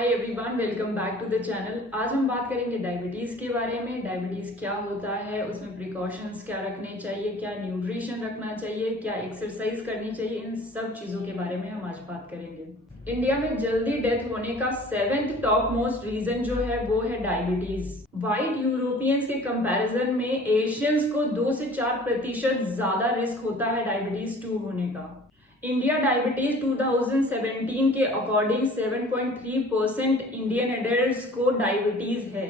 Hi everyone, welcome back to the channel. आज हम बात करेंगे डायबिटीज़ के बारे में। डायबिटीज़ क्या होता है, उसमें प्रिकॉशंस क्या रखने चाहिए, क्या न्यूट्रिशन रखना चाहिए, क्या एक्सरसाइज करनी चाहिए, इन सब चीज़ों के बारे में हम आज बात करेंगे। इंडिया में जल्दी डेथ होने का 7th टॉप मोस्ट रीजन जो है वो है डायबिटीज। वाइट यूरोपियंस के कंपैरिजन में एशियंस को 2 से 4% ज्यादा रिस्क होता है डायबिटीज 2 होने का। इंडिया डायबिटीज 2017 के अकॉर्डिंग 7.3% इंडियन एडल्ट्स को डायबिटीज है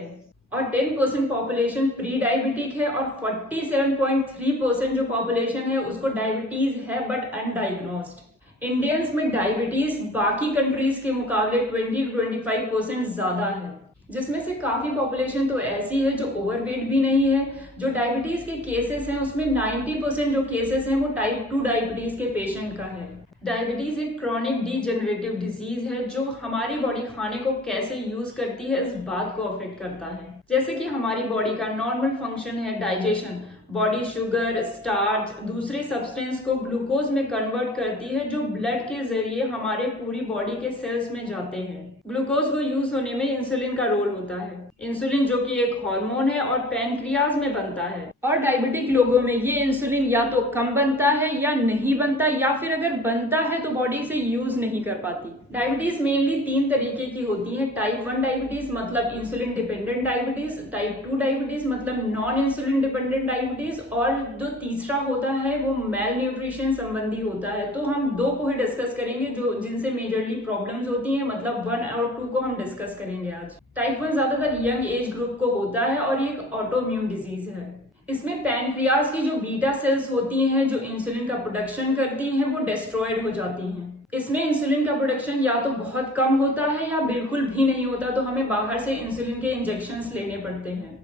और 10% पॉपुलेशन प्री डायबिटिक है और 47.3% जो पॉपुलेशन है उसको डायबिटीज है बट अनडायग्नोस्ड। इंडियंस में डायबिटीज बाकी कंट्रीज के मुकाबले 20-25% ज्यादा है, जिसमें से काफी पॉपुलेशन तो ऐसी है जो ओवरवेट भी नहीं है। जो डायबिटीज के केसेस हैं उसमें 90% जो केसेस हैं वो टाइप 2 डायबिटीज के पेशेंट का है। डायबिटीज एक क्रॉनिक डीजेनरेटिव डिजीज है जो हमारी बॉडी खाने को कैसे यूज करती है इस बात को अफेक्ट करता है। जैसे कि हमारी बॉडी का नॉर्मल फंक्शन है डाइजेशन। बॉडी शुगर, स्टार्च, दूसरे सब्सटेंस को ग्लूकोज में कन्वर्ट करती है जो ब्लड के जरिए हमारे पूरी बॉडी के सेल्स में जाते हैं। ग्लूकोज को यूज होने में इंसुलिन का रोल होता है। इंसुलिन जो कि एक हार्मोन है और पैनक्रियाज में बनता है और डायबिटिक लोगों में ये इंसुलिन या तो कम बनता है या नहीं बनता, या फिर अगर बनता है तो बॉडी से यूज नहीं कर पाती। डायबिटीज मेनली 3 तरीके की होती है। टाइप 1 डायबिटीज मतलब insulin dependent diabetes, type 2 diabetes मतलब नॉन इंसुलिन डिपेंडेंट डायबिटीज, और जो तीसरा होता है वो मेल न्यूट्रिशन संबंधी होता है। तो हम 2 को ही डिस्कस करेंगे जो जिनसे मेजरली प्रॉब्लम्स होती हैं, मतलब 1 और 2 को हम डिस्कस करेंगे आज। टाइप 1 ज्यादातर यंग एज ग्रुप को होता है और ये एक ऑटोइम्यून डिजीज है। इसमें पैनक्रियाज की जो बीटा सेल्स होती हैं जो इंसुलिन का प्रोडक्शन करती हैं वो डिस्ट्रॉयड हो जाती हैं। इसमें इंसुलिन का प्रोडक्शन या तो बहुत कम होता है या बिल्कुल भी नहीं होता, तो हमें बाहर से इंसुलिन के इंजेक्शंस लेने पड़ते हैं।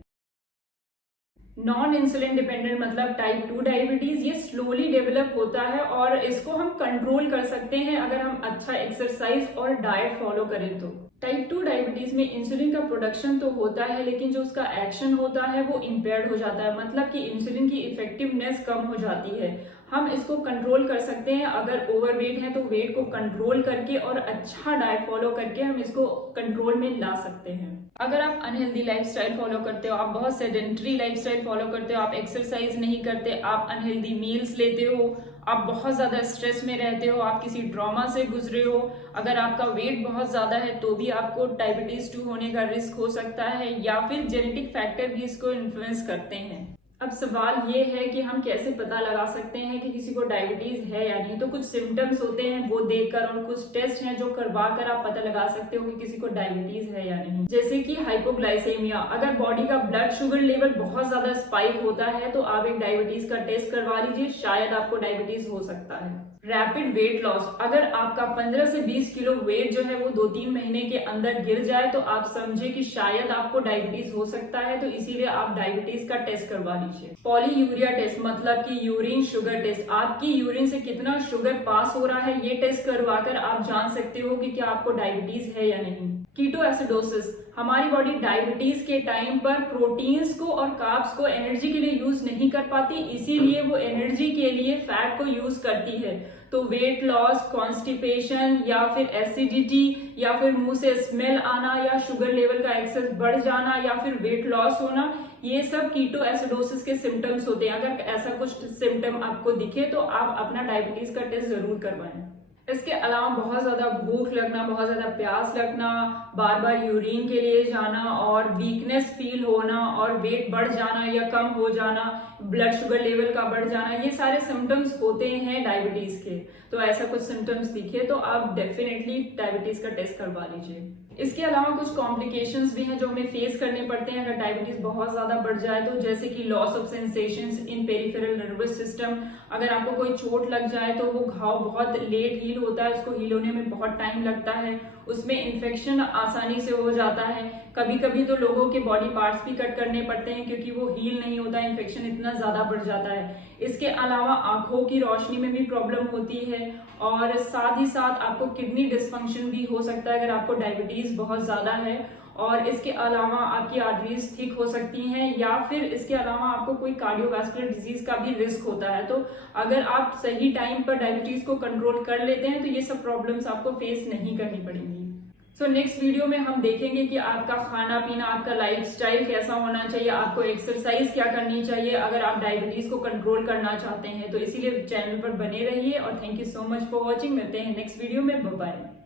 नॉन इंसुलिन डिपेंडेंट मतलब टाइप 2 डायबिटीज, ये स्लोली डेवलप होता है और इसको हम कंट्रोल कर सकते हैं अगर हम अच्छा एक्सरसाइज और डाइट फॉलो करें तो। टाइप 2 डायबिटीज में इंसुलिन का प्रोडक्शन तो होता है लेकिन जो उसका एक्शन होता है वो इम्पेयर्ड हो जाता है, मतलब कि इंसुलिन की इफेक्टिवनेस कम हो जाती है। हम इसको कंट्रोल कर सकते हैं। अगर ओवरवेट है तो वेट को कंट्रोल करके और अच्छा डाइट फॉलो करके हम इसको कंट्रोल में ला सकते हैं। अगर आप अनहेल्दी लाइफस्टाइल फॉलो करते हो, आप बहुत सेडेंटरी लाइफस्टाइल फॉलो करते हो, आप एक्सरसाइज नहीं करते, आप अनहेल्दी मील्स लेते हो, आप बहुत ज्यादा स्ट्रेस में रहते हो, आप किसी ट्रॉमा से गुजरे हो, अगर आपका वेट बहुत ज्यादा है तो भी आपको डायबिटीज 2 होने का रिस्क हो सकता है, या फिर जेनेटिक फैक्टर भी इसको इन्फ्लुएंस करते हैं। अब सवाल ये है कि हम कैसे पता लगा सकते हैं कि किसी को डायबिटीज है या नहीं। तो कुछ सिम्टम्स होते हैं वो देखकर, और कुछ टेस्ट हैं जो करवा कर आप पता लगा सकते हो कि किसी को डायबिटीज है या नहीं। जैसे कि हाइपोग्लाइसेमिया, अगर बॉडी का ब्लड शुगर लेवल बहुत ज्यादा स्पाइक होता है तो आप एक डायबिटीज का टेस्ट करवा लीजिए, शायद आपको डायबिटीज हो सकता है। रैपिड वेट लॉस, अगर आपका 15 से 20 किलो वेट जो है वो 2-3 महीने के अंदर गिर जाए तो आप समझे कि शायद आपको डायबिटीज हो सकता है, तो इसीलिए आप डायबिटीज का टेस्ट करवा लीजिए। पॉलीयूरिया टेस्ट मतलब कि यूरिन शुगर टेस्ट, आपकी यूरिन से कितना शुगर पास हो रहा है ये टेस्ट करवाकर आप जान सकते हो कि क्या आपको डायबिटीज है या नहीं। कीटो एसिडोसिस, हमारी बॉडी डायबिटीज के टाइम पर प्रोटीन्स को और कार्ब्स को एनर्जी के लिए यूज नहीं कर पाती, इसीलिए वो एनर्जी के लिए फैट को यूज करती है। तो वेट लॉस, कॉन्स्टिपेशन या फिर एसिडिटी या फिर मुंह से स्मेल आना या शुगर लेवल का एक्सेस बढ़ जाना या फिर वेट लॉस होना, ये सब कीटो एसिडोसिस के सिम्टम्स होते हैं। अगर ऐसा कुछ सिम्टम आपको दिखे तो आप अपना डायबिटीज का टेस्ट जरूर करवाएं। इसके अलावा बहुत ज्यादा भूख लगना, बहुत ज्यादा प्यास लगना, बार बार यूरिन के लिए जाना और वीकनेस फील होना और वेट बढ़ जाना या कम हो जाना, ब्लड शुगर लेवल का बढ़ जाना, ये सारे सिम्टम्स होते हैं डायबिटीज के। तो ऐसा कुछ सिम्टम्स दिखे तो आप डेफिनेटली डायबिटीज का टेस्ट करवा लीजिए। इसके अलावा कुछ कॉम्प्लिकेशंस भी हैं जो हमें फेस करने पड़ते हैं अगर डायबिटीज बहुत ज्यादा बढ़ जाए तो, जैसे कि loss of sensations in peripheral nervous system. अगर आपको कोई चोट लग जाए तो वो घाव बहुत लेट हील होता है, उसको हील होने में बहुत टाइम लगता है, उसमें इन्फेक्शन आसानी से हो जाता है। कभी कभी तो लोगों के बॉडी पार्ट्स भी कट करने पड़ते हैं क्योंकि वो हील नहीं होता, इन्फेक्शन इतना ज्यादा बढ़ जाता है। इसके अलावा आंखों की रोशनी में भी प्रॉब्लम होती है और साथ ही साथ आपको किडनी डिसफंक्शन भी हो सकता है अगर आपको डायबिटीज बहुत ज्यादा है। और इसके अलावा आपकी आर्टरीज थिक हो सकती हैं, या फिर इसके अलावा आपको कोई कार्डियोवैस्कुलर डिजीज का भी रिस्क होता है। तो अगर आप सही टाइम पर डायबिटीज को कंट्रोल कर लेते हैं तो ये सब प्रॉब्लम्स आपको फेस नहीं करनी पड़ेंगी। सो नेक्स्ट वीडियो में हम देखेंगे कि आपका खाना पीना, आपका लाइफस्टाइल कैसा होना चाहिए, आपको एक्सरसाइज क्या करनी चाहिए अगर आप डायबिटीज को कंट्रोल करना चाहते हैं। तो इसीलिए चैनल पर बने रहिए और thank you so much for watching. मिलते हैं नेक्स्ट वीडियो में। Bye bye.